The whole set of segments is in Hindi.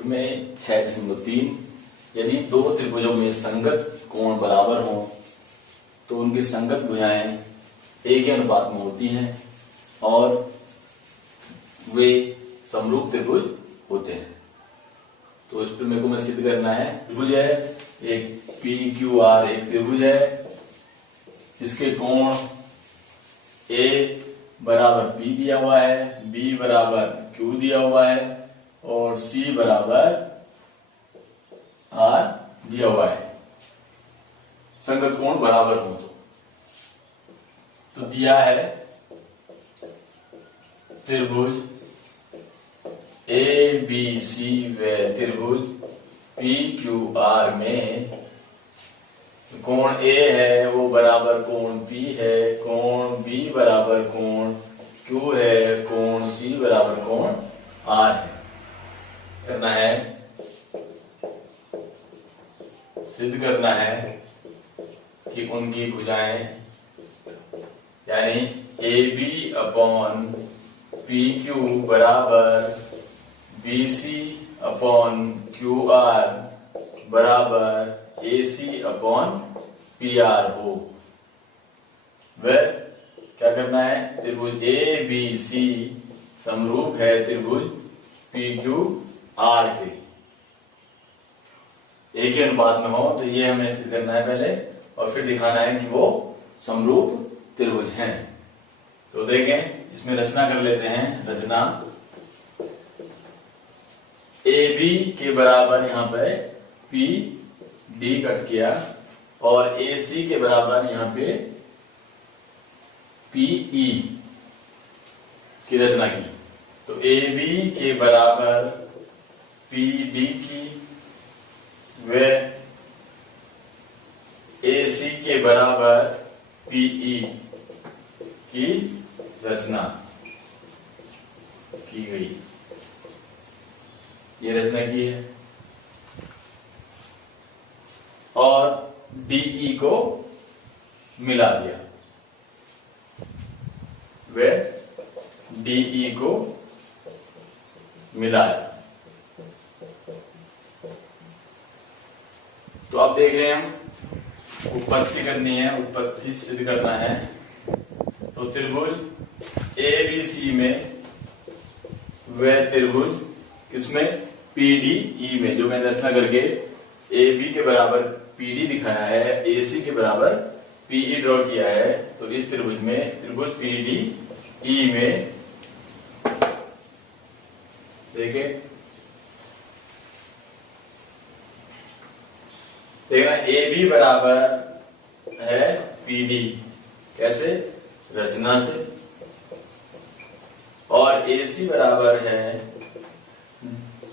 तो में 6.3 यदि दो त्रिभुजों में संगत कोण बराबर हो तो उनकी संगत भुजाएं एक ही अनुपात में होती हैं और वे समरूप त्रिभुज होते हैं। तो इस पर मेरे को मैं सिद्ध करना है। त्रिभुज है एक PQR, एक त्रिभुज है इसके कोण A बराबर P दिया हुआ है, B बराबर Q दिया हुआ है और C बराबर R दिया हुआ है। संगत कोण बराबर हो तो दिया है त्रिभुज ABC व त्रिभुज PQR में कोण A है वो बराबर कोण P है, कोण B बराबर कोण Q है, कोण C बराबर कोण R है। करना है, सिद्ध करना है कि उनकी भुजाएं यानी AB अपॉन PQ बराबर BC अपॉन QR बराबर AC अपॉन PR हो। वह क्या करना है, त्रिभुज ABC समरूप है त्रिभुज PQR के, एक ही अनुपात में हो। तो ये हमें सिद्ध करना है पहले और फिर दिखाना है कि वो समरूप त्रिभुज हैं। तो देखें इसमें रचना कर लेते हैं। रचना AB के बराबर यहाँ पे PD कट किया और AC के बराबर यहाँ पे PE की रचना की। तो AB के बराबर PD की व AC के बराबर PE की रचना की गई। ये रचना की है और DE को मिला दिया, वे DE को मिलाया। तो आप देख रहे हैं हम उत्पत्ति करनी है, उत्पत्ति सिद्ध करना है। तो त्रिभुज ABC में वह त्रिभुज किसमें PDE में, जो मैंने रचना करके AB के बराबर PD दिखाया है, AC के बराबर PE ड्रॉ किया है। तो इस त्रिभुज में त्रिभुज PDE में देखिए देखना AB बराबर है PD, कैसे, रचना से, और AC बराबर है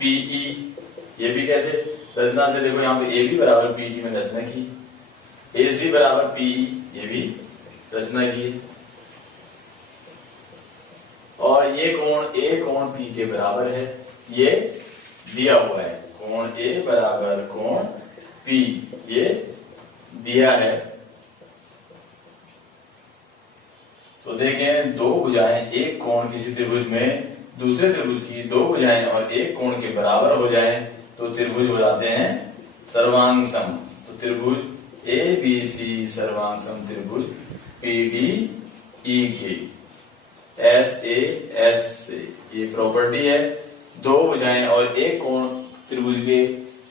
PE, ये भी कैसे, रचना से। देखो यहाँ पे AB बराबर PD में रचना की, AC बराबर PE ये भी रचना की, और ये कोण A कोण P के बराबर है, ये दिया हुआ है। कोण A बराबर कोण P ये दिया है। तो देखें दो भुजाएं एक कोण किसी त्रिभुज में दूसरे त्रिभुज की दो भुजाएं और एक कोण के बराबर हो जाए तो त्रिभुज हो जाते हैं सर्वांग सम। तो त्रिभुज ABC सर्वांग सम त्रिभुज PDE के SAS से ये प्रॉपर्टी है। दो भुजाएं और एक कोण त्रिभुज के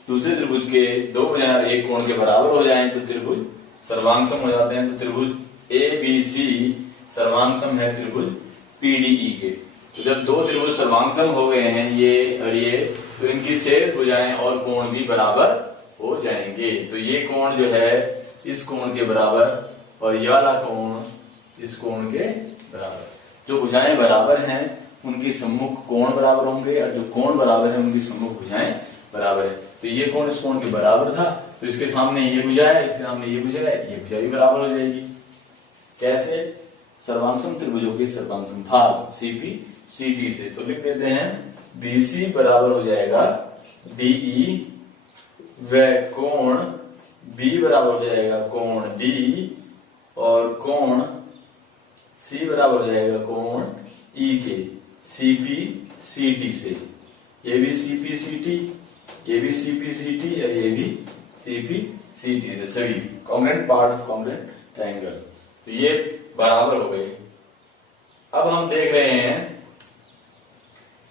दूसरे त्रिभुज के दो भुजाएं और एक कोण के बराबर हो जाएं तो त्रिभुज सर्वांग सम हो जाते हैं। तो त्रिभुज ABC सर्वांग सम है त्रिभुज PDE के। तो जब दो त्रिभुज सर्वांग सम हो गए हैं ये और ये, तो इनकी शेष भुजाएं और कोण भी बराबर हो जाएंगे। तो ये कोण जो है इस कोण के बराबर और ये वाला कोण इस कोण के बराबर। जो भुजाएं बराबर हैं उनकी सम्मुख कोण बराबर होंगे और जो कोण बराबर है उनकी सम्मुख भुजाएं बराबर है। तो ये कोण इस कोण के बराबर था तो इसके सामने ये भुजा है, इसके सामने ये भुजा है, ये भुजा भी बराबर हो जाएगी। कैसे, सर्वांगसम त्रिभुजों के सर्वांगसम भाग CP CT से। तो लिख देते हैं BC बराबर हो जाएगा DE व कोण B बराबर हो जाएगा कोण D और कोण C बराबर हो जाएगा कोण E के CP CT से। ये भी CP CT ये भी सी पी सी टी और ये भी सी पी सी टी, सभी congruent part of congruent triangle. तो ये बराबर हो गए। अब हम देख रहे हैं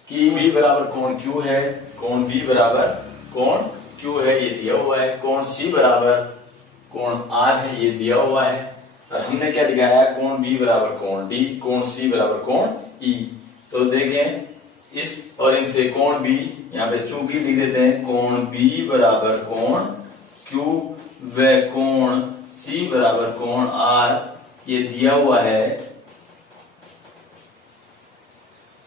कि B बराबर कोण Q है, कोण B बराबर कोण Q है, ये दिया हुआ है। कोण C बराबर कोण R है, ये दिया हुआ है। और हमने क्या दिखाया, कोण B बराबर कोण D, कोण C बराबर कोण E। तो देखें इस और इनसे कोण B यहाँ पे चूंकि लिख देते हैं, कोण B बराबर कोण Q व कोण C बराबर कोण R, ये दिया हुआ है।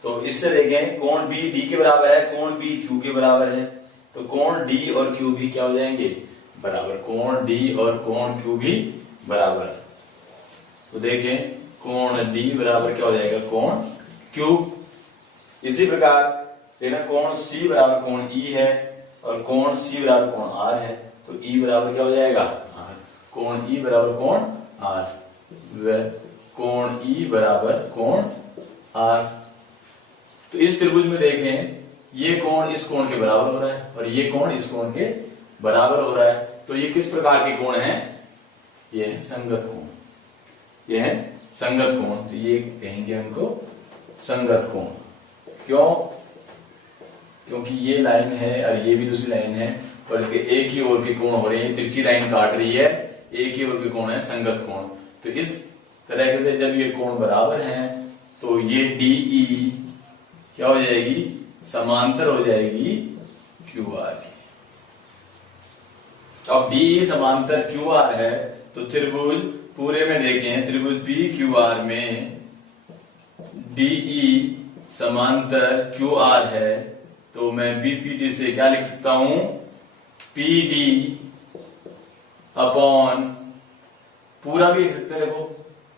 तो इससे देखें कोण B D के बराबर है, कोण B Q के बराबर है। तो कोण D और Q भी क्या हो जाएंगे, बराबर। कोण D और कोण Q भी बराबर। तो देखें कोण D बराबर क्या हो जाएगा, कोण Q। इसी प्रकार देखना कोण C बराबर कोण E है और कोण C बराबर कोण R है। तो E बराबर क्या हो जाएगा, R। कोण E बराबर कोण R व कोण E बराबर कोण R। तो इस त्रिभुज में देखें ये कोण इस कोण के बराबर हो रहा है और ये कोण इस कोण के बराबर हो रहा है। तो ये किस प्रकार के कोण हैं, ये है संगत कोण, ये है संगत कोण। तो ये कहेंगे हमको संगत कोण। क्यों, क्योंकि ये लाइन है और ये भी दूसरी लाइन है और इसके एक ही ओर के कोण हो रहे हैं, तिरछी लाइन काट रही है, एक ही ओर के कोण है संगत कोण। तो इस तरह से जब ये कोण बराबर हैं तो ये DE क्या हो जाएगी, समांतर हो जाएगी QR की। अब DE समांतर QR है तो त्रिभुज पूरे में देखें, त्रिभुज PQR में DE समांतर QR है। तो मैं BPD से क्या लिख सकता हूं, PD अपॉन, पूरा भी लिख सकते हैं, देखो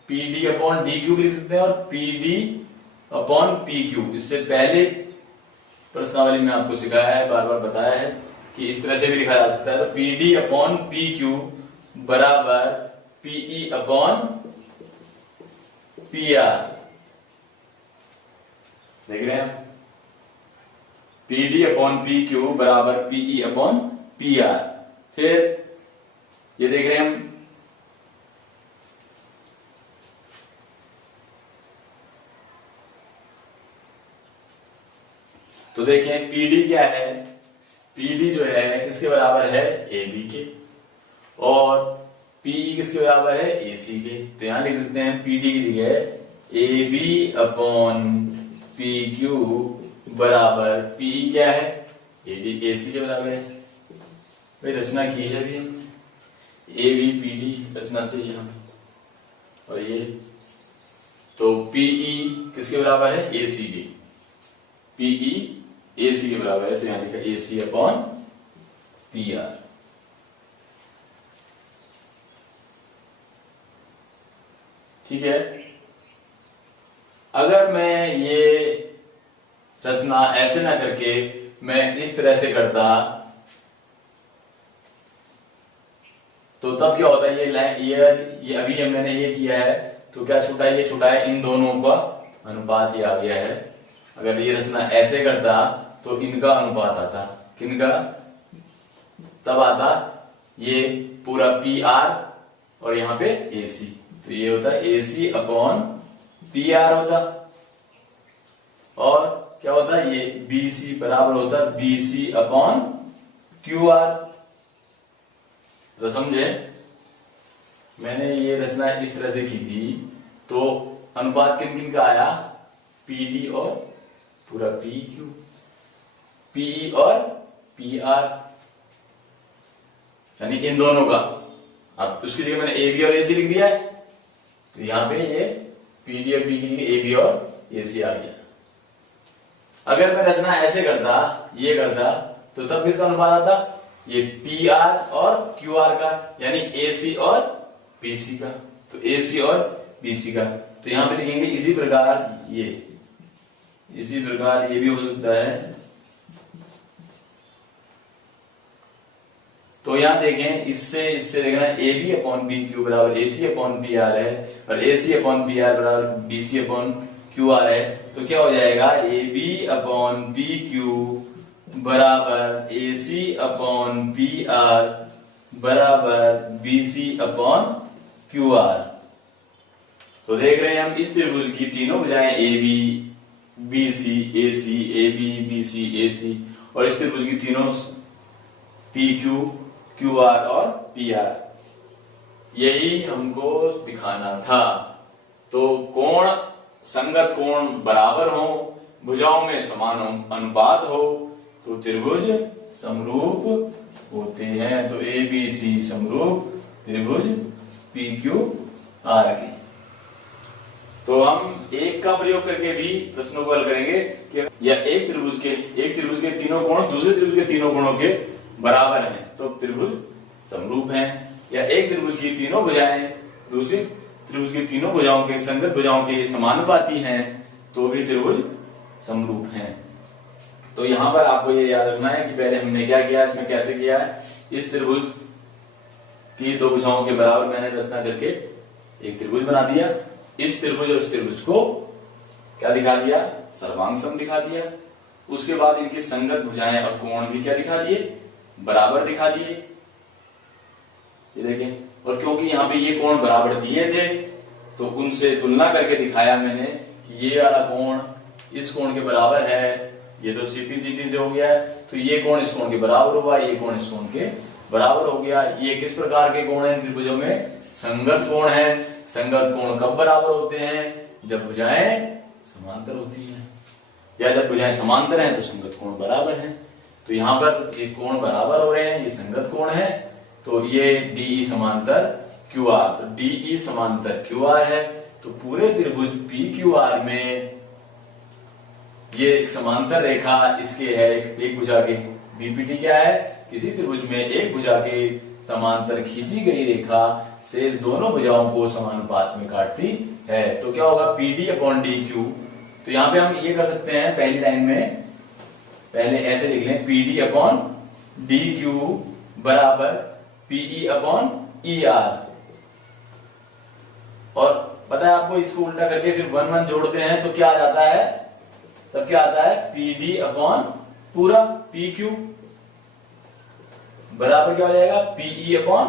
PD अपॉन DQ भी लिख सकते हैं और PD अपॉन PQ। इससे पहले प्रश्नावली में आपको सिखाया है, बार बार बताया है कि इस तरह से भी लिखा जा सकता है। तो PD अपॉन PQ बराबर PE अपॉन PR। देख रहे हैं, PD अपॉन PQ बराबर PE अपॉन PR। फिर ये देख रहे हैं हम, तो देखें PD क्या है, PD जो है किसके बराबर है, AB के, और PE किसके बराबर है, AC के। तो यहां लिख सकते हैं PD की जगह AB अपॉन PQ बराबर PE क्या है, AC के बराबर है। भाई रचना की है अभी हम, ABPD रचना से ही हम, और ये तो PE किसके बराबर है, AC के, PE AC के बराबर है। तो यहां लिखा AC अपॉन PR। ठीक है, अगर मैं ये रचना ऐसे ना करके मैं इस तरह से करता तो तब क्या होता है, ये लाइन ये अभी मैंने ये किया है तो क्या छूटा है, ये छूटा है, इन दोनों का अनुपात ये आ गया है। अगर ये रचना ऐसे करता तो इनका अनुपात आता, किनका, तब आता ये पूरा PR और यहाँ पे AC। तो ये होता है AC अपॉन PR होता, और क्या होता है ये BC बराबर होता BC अपॉन QR। तो समझे, मैंने ये रचना इस तरह से की थी तो अनुपात किन किन का आया, PD और पूरा PQ, PE और PR, यानी इन दोनों का। अब उसकी जगह मैंने AB और AC लिख दिया है, तो यहां पे ये PD और PQ की AB और AC आ गया। अगर मैं रचना ऐसे करता, ये करता, तो तब किसका अनुपात आता, ये PR और QR का, यानी AC और BC का। तो AC और BC का, तो यहां पे लिखेंगे इसी प्रकार, ये इसी प्रकार ये भी हो सकता है। तो यहां देखें, इससे देखना AB अपॉन BQ बराबर AC अपॉन PR है और AC अपॉन PR बराबर BC अपॉन QR है। तो क्या हो जाएगा, AB अपॉन BQ बराबर AC अपॉन PR बराबर BC अपॉन QR। तो देख रहे हैं हम इस त्रिभुज की तीनों भुजाएं AB BC AC AB BC AC और इस त्रिभुज की तीनों PQ QR और PR, यही हमको दिखाना था। तो कोण संगत कोण बराबर हो, भुजाओं में समान अनुपात हो तो त्रिभुज समरूप होते हैं। तो ABC समरूप त्रिभुज PQR के। तो हम एक का प्रयोग करके भी प्रश्नों को हल करेंगे कि या एक त्रिभुज के तीनों कोण दूसरे त्रिभुज के तीनों कोणों के बराबर हैं तो त्रिभुज समरूप हैं, या एक त्रिभुज की तीनों भुजाएं दूसरी त्रिभुज की तीनों भुजाओं के संगत भुजाओं के समानुपाती हैं तो भी त्रिभुज समरूप हैं। तो यहां पर आपको ये याद रखना है कि पहले हमने क्या किया, इसमें कैसे किया है। इस त्रिभुज की दो भुजाओं के बराबर मैंने रचना करके एक त्रिभुज बना दिया। इस त्रिभुज और इस त्रिभुज को क्या दिखा दिया, सर्वांग सम दिखा दिया। उसके बाद इनकी संगत भुजाएं और कोण भी क्या दिखा दिए, बराबर दिखा दिए। ये देखें, और क्योंकि यहाँ पे ये कोण बराबर दिए थे तो उनसे तुलना करके दिखाया मैंने कि ये वाला कोण इस कोण के बराबर है। ये तो CP से हो गया है तो ये कोण इस कोण के बराबर हुआ, ये कोण इस कोण के बराबर हो गया। ये किस प्रकार के कोण हैं त्रिभुजों में, संगत कोण है। संगत कोण कब बराबर होते हैं, जब भुजाएं समांतर होती हैं, या जब भुजाएं समांतर हैं तो संगत कोण बराबर हैं। तो यहाँ पर ये कोण बराबर हो रहे हैं, ये संगत कोण है। तो ये DE समांतर QR, तो DE समांतर QR है। तो पूरे त्रिभुज PQR में ये एक समांतर रेखा इसके है, एक भुजा के BPT क्या है, किसी त्रिभुज में एक भुजा के समांतर खींची गई रेखा शेष दोनों भुजाओं को समानुपात में काटती है। तो क्या होगा, PD अपॉन DQ। तो यहाँ पे हम ये कर सकते हैं, पहली लाइन में पहले ऐसे लिख लें, PD अपॉन DQ बराबर PE अपॉन ER। और पता है आपको, इसको उल्टा करके फिर 1 1 जोड़ते हैं तो क्या आ जाता है, तब क्या आता है, PD अपॉन पूरा PQ बराबर क्या हो जाएगा, PE अपॉन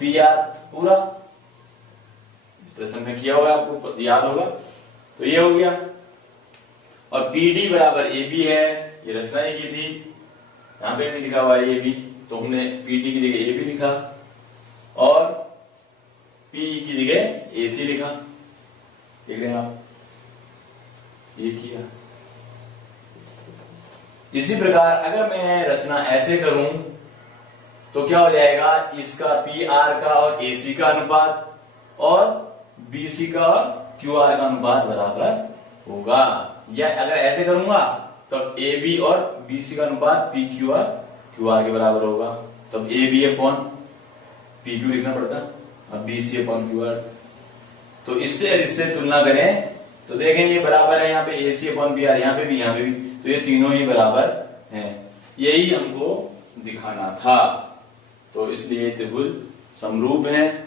PR पूरा। इस तरह से हमने किया होगा, आपको याद होगा। तो ये हो गया। और PD बराबर AB है, ये रचना ही की थी, यहां पे भी लिखा हुआ है AB, तो हमने PD की जगह AB लिखा और PE की जगह AC लिखा। देख रहे हैं आप, ये किया। इसी प्रकार अगर मैं रचना ऐसे करूं तो क्या हो जाएगा, इसका PR का और AC का अनुपात और BC का और QR का अनुपात बराबर होगा। या अगर ऐसे करूंगा तब AB और BC का अनुपात PQ और QR के बराबर होगा, तब AB अपॉन PQ लिखना पड़ता, अब BC अपॉन QR। तो इससे तुलना करें तो देखें ये बराबर है, यहाँ पे AC अपॉन PR, यहाँ पे भी, तो ये तीनों ही बराबर हैं। यही हमको दिखाना था। तो इसलिए त्रिभुज समरूप हैं